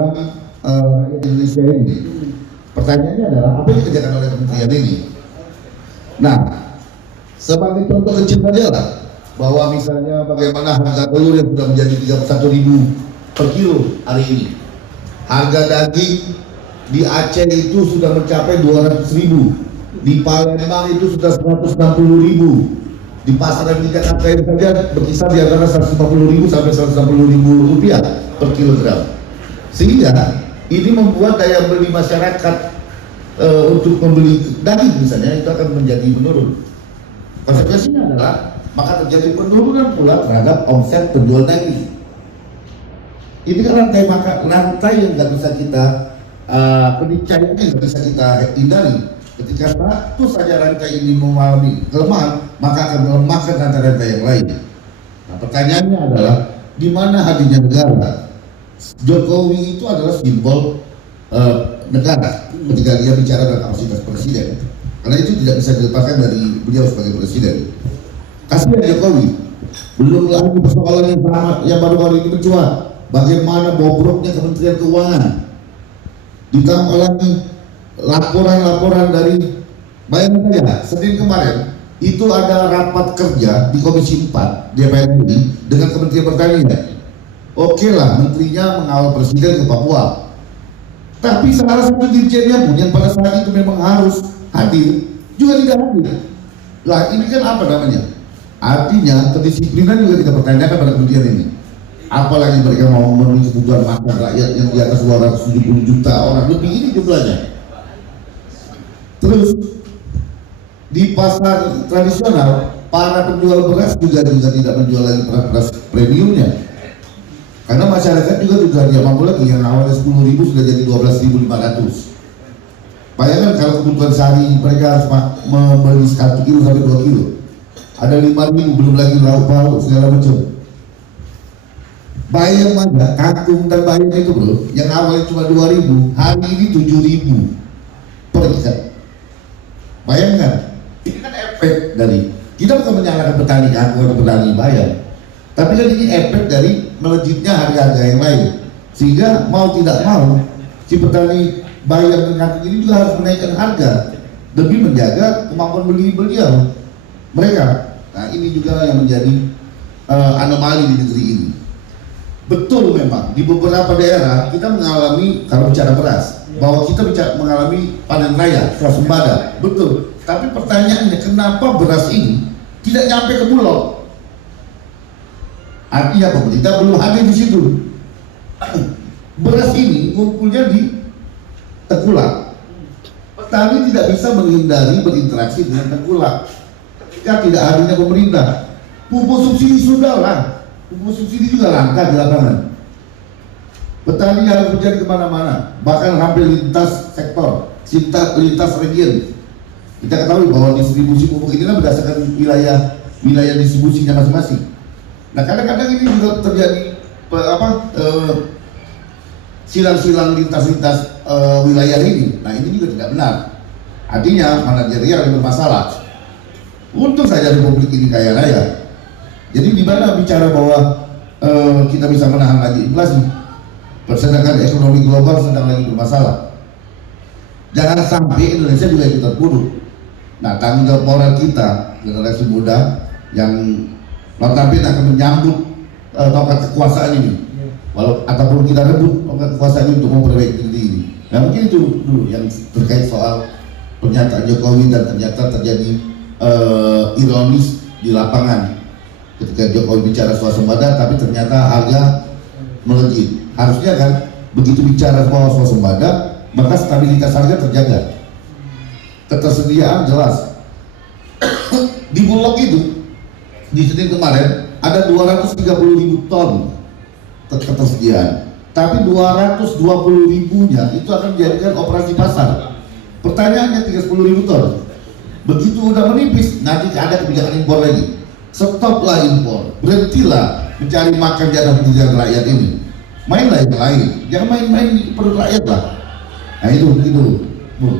orang rakyat Indonesia ini. Pertanyaannya adalah apa yang dikerjakan oleh kementerian ini? Nah, sebagai contoh kecil saja lah, bahwa misalnya bagaimana harga telur yang sudah menjadi 31.000 per kilo hari ini. Harga daging di Aceh itu sudah mencapai 200.000, di Palembang itu sudah 160.000, di pasaran di Jakarta ini saja berkisar di antara 150.000 sampai 160.000 rupiah per kilogram. Sehingga ini membuat daya beli masyarakat untuk membeli daging misalnya itu akan menjadi menurun. Konsekuensinya adalah maka terjadi penurunan pula terhadap omset penjual daging. Ini kan rantai yang nggak bisa kita keniscayaan nggak bisa kita hindari. Ketika satu saja rantai ini mengalami kelemahan, maka akan melemahkan rantai-rantai yang lain. Nah, pertanyaannya adalah di mana hadirnya negara? Jokowi itu adalah simbol negara ketika dia bicara tentang kapasitas presiden. Karena itu tidak bisa dilepaskan dari beliau sebagai presiden. Kasihan Jokowi, belum lagi persoalan yang sama yang baru-baru ini mencuat. Bagaimana bobroknya Kementerian Keuangan. Ditambah lagi laporan-laporan dari, bayangkan saja, Senin kemarin itu ada rapat kerja di Komisi 4 DPR RI dengan Kementerian Pertanian. Oke lah, menterinya mengawal presiden ke Papua. Tapi salah satu dirjennya pun yang pada saat itu memang harus hadir juga tidak hadir. Lah ini kan apa namanya? Artinya kedisiplinan juga kita pertanyakan pada kementerian ini. Apalagi mereka mau memenuhi kebutuhan makan rakyat yang di atas 270 juta orang lebih ini jumlahnya. Terus di pasar tradisional para penjual beras juga tidak menjual lagi beras premiumnya. Karena masyarakat juga tidak mampu lagi, yang awalnya 10.000 sudah jadi 12.500. Bayangkan kalau kebutuhan sehari mereka harus membeli 1 kilo sampai 2 kilo. Ada 5.000, belum lagi lauk pauk segala macam. Bayang mana kangkung dan bayam itu bro, yang awalnya cuma 2.000, hari ini 7.000 per ikat. Bayangkan, ini kan efek dari, kita bukan menyalahkan petani kangkung atau petani bayam, tapi kan ini efek dari melejitnya harga-harga yang lain. Sehingga mau tidak mau, si petani bayam dan kangkung ini juga harus menaikkan harga demi menjaga kemampuan beli beliau mereka. Nah ini juga yang menjadi anomali di negeri ini. Betul memang di beberapa daerah kita mengalami, kalau bicara beras, bahwa kita mengalami panen raya, swasembada, betul. Tapi pertanyaannya kenapa beras ini tidak nyampe ke Bulog? Artinya pemerintah belum hadir di situ. Beras ini ngumpulnya di tengkulak. Petani tidak bisa menghindari berinteraksi dengan tengkulak ketika tidak hadirnya pemerintah. Pupuk subsidi sudah lah. Pupuk subsidi juga langka di lapangan. Petani harus berjalan kemana-mana, bahkan hampir lintas sektor, lintas region. Kita ketahui bahwa distribusi pupuk ini berdasarkan wilayah distribusinya masing-masing. Nah kadang-kadang ini juga terjadi silang-silang lintas-lintas wilayah ini. Nah ini juga tidak benar. Artinya manajerial yang bermasalah. Untung saja Republik ini kaya raya. Jadi di mana bicara bahwa kita bisa menahan lagi inflasi, sedangkan ekonomi global sedang lagi bermasalah. Jangan sampai Indonesia juga ikut terpuruk. Nah tanggung jawab moral kita generasi muda yang notabene akan menyambut tongkat kekuasaan ini, ataupun kita rebut tongkat kekuasaan ini untuk memperbaiki diri ini. Nah mungkin itu dulu yang terkait soal pernyataan Jokowi dan ternyata terjadi ironis di lapangan. Ketika Jokowi bicara swasembada, tapi ternyata harga melejit. Harusnya kan begitu bicara soal swasembada, maka stabilitas harga terjaga, ketersediaan jelas. Di Bulog itu di Senin kemarin ada 230.000 ton ketersediaan, tapi 220.000-nya itu akan dijadikan operasi pasar. Pertanyaannya tinggal 10.000 ton. Begitu udah menipis, nanti ada kebijakan impor lagi. Stoplah impor, berhentilah mencari makan jatah kebutuhan rakyat ini. Mainlah yang lain, jangan main-main perut rakyat lah. Nah itu Bu.